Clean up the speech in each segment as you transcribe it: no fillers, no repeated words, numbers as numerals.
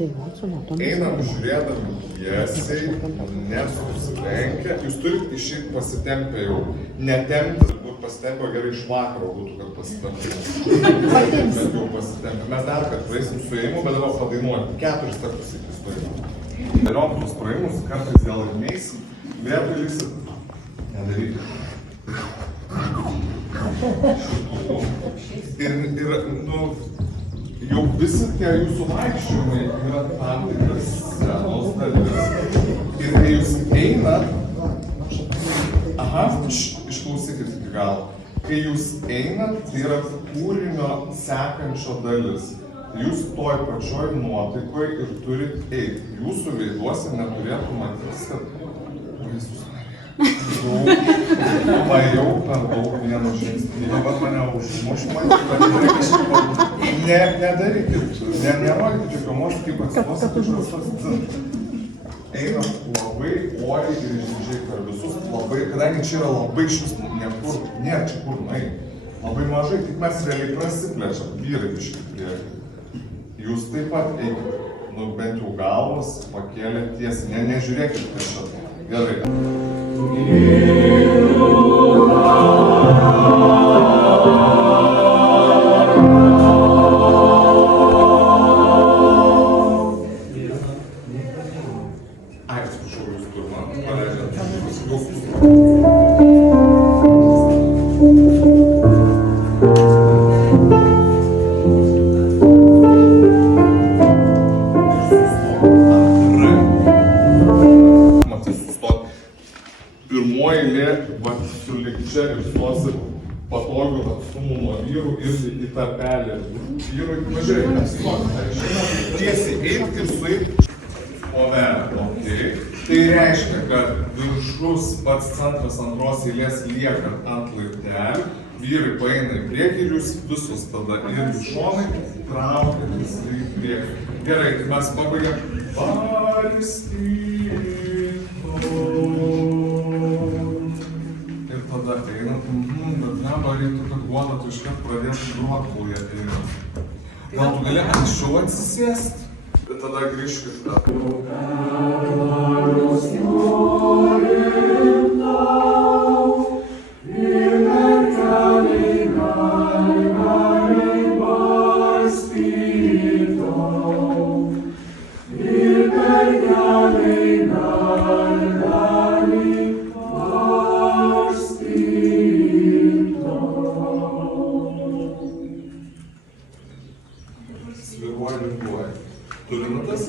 Einam žiūrėdami tiesiai, nesusilenkę, jūs turite išeiti pasitempę jau. Netempti, būt pasitempę, gerai iš vakaro būtų, kad pasitempę. Bet jau pasitempę. Mes dar, kad praeisim su ėjimu, bet dabar padainuoti. 4 kartus iki stojimo. Dėliom tuos praėjimus, kartais dėl ir neįsim. Vietoj lysit. Nedaryti. Jau visi tie jūsų vaikščiojimai yra tam tikras scenos dalis. Ir kai jūs einat, išklausykit iki galo. Kai jūs einat, tai yra kūrinio sekančio dalis. Jūs toj pačioj nuotaikoj ir turit eiti. Jūsų veiduose neturėtų matytis, kad jau per daug vieno žingsnį. Dabar mane užmuš, nedarykit, nerodykit jokiomos, kaip atsiduosit kažkas tas. Einam labai oriai ir išdidžiai per visus, labai, kadangi čia yra labai šis niekur, nėra čia kur nueiti. Labai mažai, tik mes realiai prasiplečiam, vyrai biškį priekį. Jūs taip pat eikit, bent jau galvas pakėlė tiesiai, nežiūrėkit prieš šitą. Gerai. Pirmoji eilė, sulig čia ir stosi patogių atstumų nuo vyrų ir į tarpelį. Vyrui, pažiūrėk, tiesiai eiti ir sueiti ovelę. Okay. Tai reiškia, kad viršus pats centras antros eilės lieka ant laiptelių, vyrai paeina į priekį ir jūs visus tada ir į šonai traukėtis į priekį. Gerai, tai mes pabaigiam. Ir tada einat, bet neba reiktų, kad guodatų iškart pradėtų grot, kol jie eina. Gal tu gali anksčiau atsisėst? Ir tada grįžkit. Sviruoja, linguoja. Turinutas?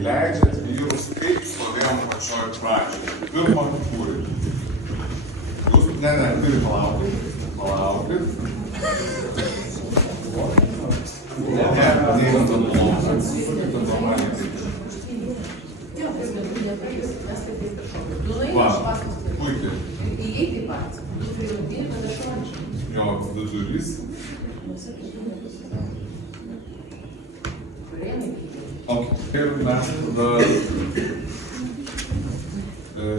Leidžiat vyrus, kaip stovėjom pačioj pradžioj. Pirmą kūrinį. Jūs, turi palaukit. Neįvant ant blokos. Va, puikiai. Jo, vidurys. Ir mes tada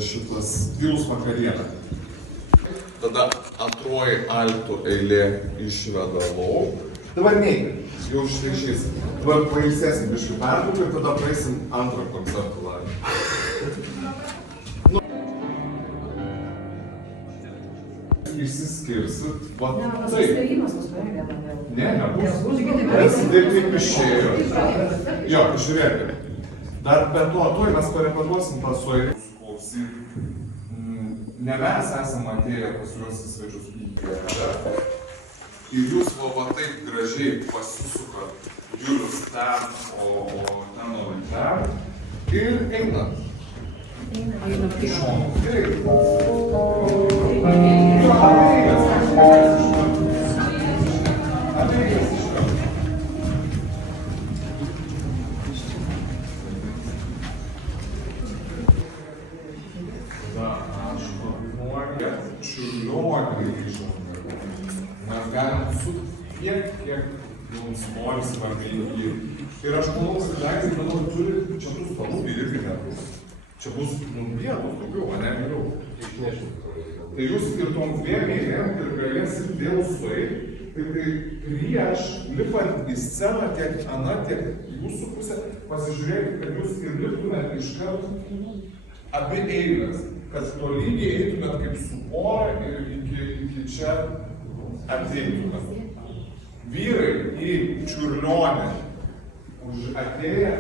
šitas tylus vakarienė. Tada antroji altų eilė išveda lauk. Dabar neikit, jau šleišysim. Dabar pailsėsim biškių pertrauką ir tada praeisim antrą koncertų dalį. Išsiskirsit, va taip. Ne, nebus. Nes taip kaip išėjo. Jo, žiūrėkit. Dar be to, tuoj mes parepetuosim tą suėjimus klausyt. Ne mes esam atėję pas juos į svečius į vietą. Ir jūs va taip gražiai pasisukat Julius ten, o ten nuo ten. Ir einat. Einat į šoną. Mes galim sukti tiek, kiek mums norisi vargiai. Ir aš manau, kad leidžiai, manau, turi čia tų spalvų irgi nebus. Čia bus vietos daugiau, o ne geriau. Tai jūs ir tom dviem eilėm ir galėsit vėl sueiti, tai prieš lipant į sceną tiek ana, tiek jūsų pusę, pasižiūrėkit, kad jūs ir liptumėt iškart abi eilės, kad tolygiai eitumėt kaip su pora ir iki čia ateitumėt. Vyrai į čiurlionį atėję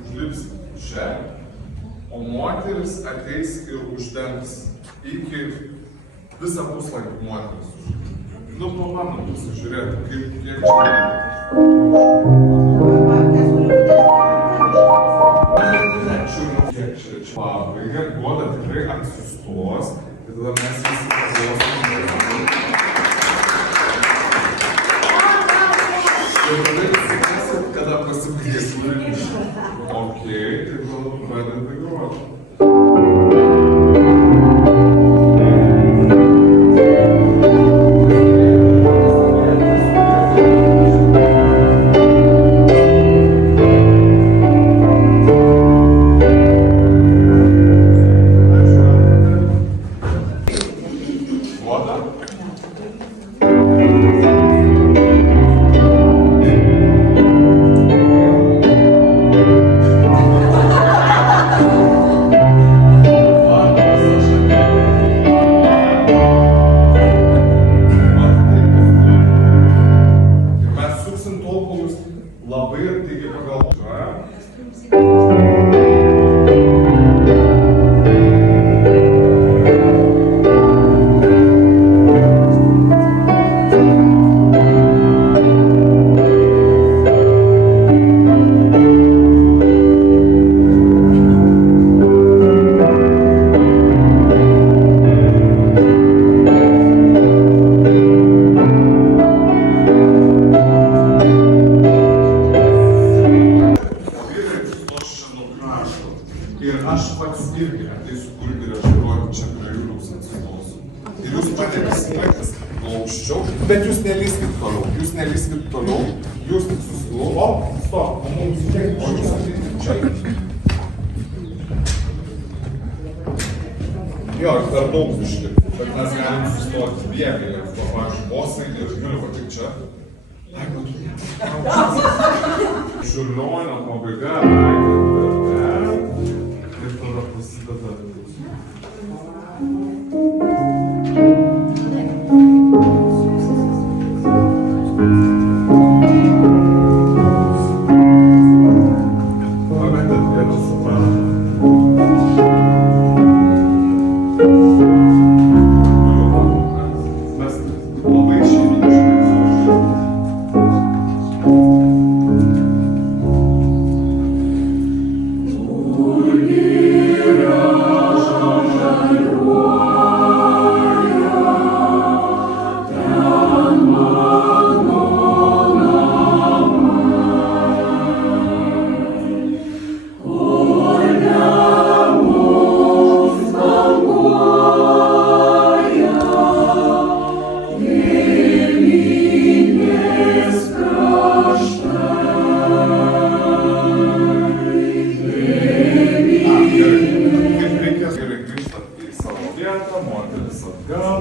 užlips čia, o moteris ateis ir uždengs iki visą puslapį moteris. Nu, pabandom pasižiūrėti, kiek čia. Kiek čia pabaiga, duoda tikrai apsistos, ir tada mes visi paklausom. Ir tada jūs suprasit, kada pasibaigės laikas. Okei, tai gal pradedate groti. Bet jūs nelyskit toliau, jūs tik susiglaubo, stop, o mums čia, o jūs ateisit čia. Jo, per daug biški, bet mes galim sustoti vietą, to pavyzdžiui, bosai ir galiu patik čia. Ai, bet Čiurlionio pabaiga, ir tada prasideda.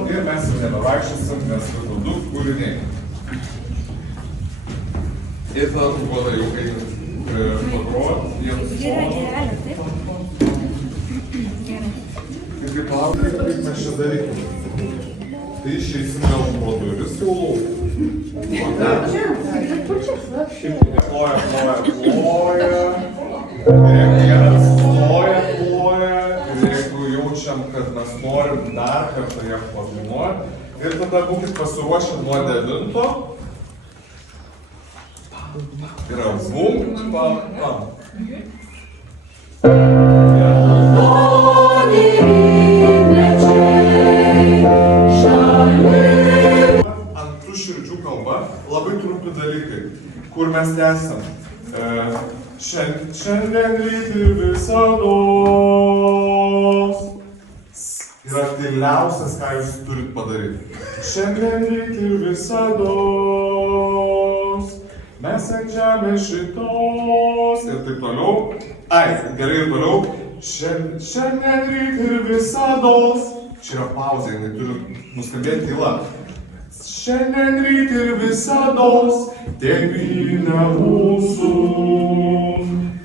Ir mes jau nebevaikščiosim, nes vis du kūriniai. Ir tada duoda jau einant pagrot, jiems Gerai, taip? Ir kaip laukia, kaip mes čia darytume. Tai išeisim vėl pro duris jau lauk. Ploja. Ir jeigu jaučiam, kad mes norim dar kartą ją padainuoti, ir tada būkit pasiruošę nuo 9. Yra bum, pam. Ant tų širdžių kalba labai trumpi dalykai, kur mes esam. Šiandien ryti visados. yra tyliausias, ką jūs turit padaryti. Šiandien ryt ir visados, mes ant žemės šitos ir taip toliau. Ai, gerai ir toliau. Šiandien ryt ir visados. Čia yra pauzė, jinai turi nuskambėti tyla. Šiandien ryt ir visados, tėvynė mūsų.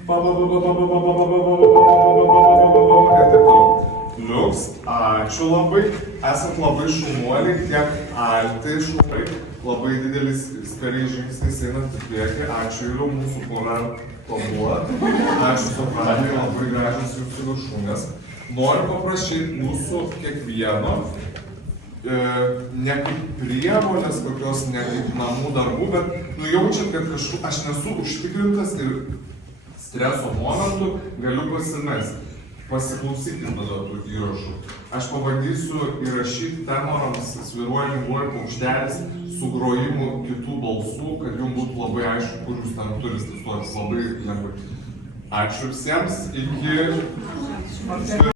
Ir taip toliau. Liuks, ačiū labai. Esat labai šaunuoliai, tiek alti šaunuoliai. Labai didelis skariai žingsnis einant į priekį. Ačiū ir mūsų pora pabuo. Ačiū Sopranai, labai gražios jūsų viršūnės. Noriu paprašyti mūsų kiekvieno, ne kaip prievolės, kokios ne kaip namų darbų, bet nujaučiat, kad aš nesu užtikrintas ir streso momentu galiu pasimesti. Pasiklausykit tada tų įrašų. Aš pabandysiu įrašyti tenorams svyruojant buvo paukštelis su grojimu kitų balsų, kad jums būtų labai aišku, kur jūs ten turite stoti labai lengvai. Ačiū visiems, iki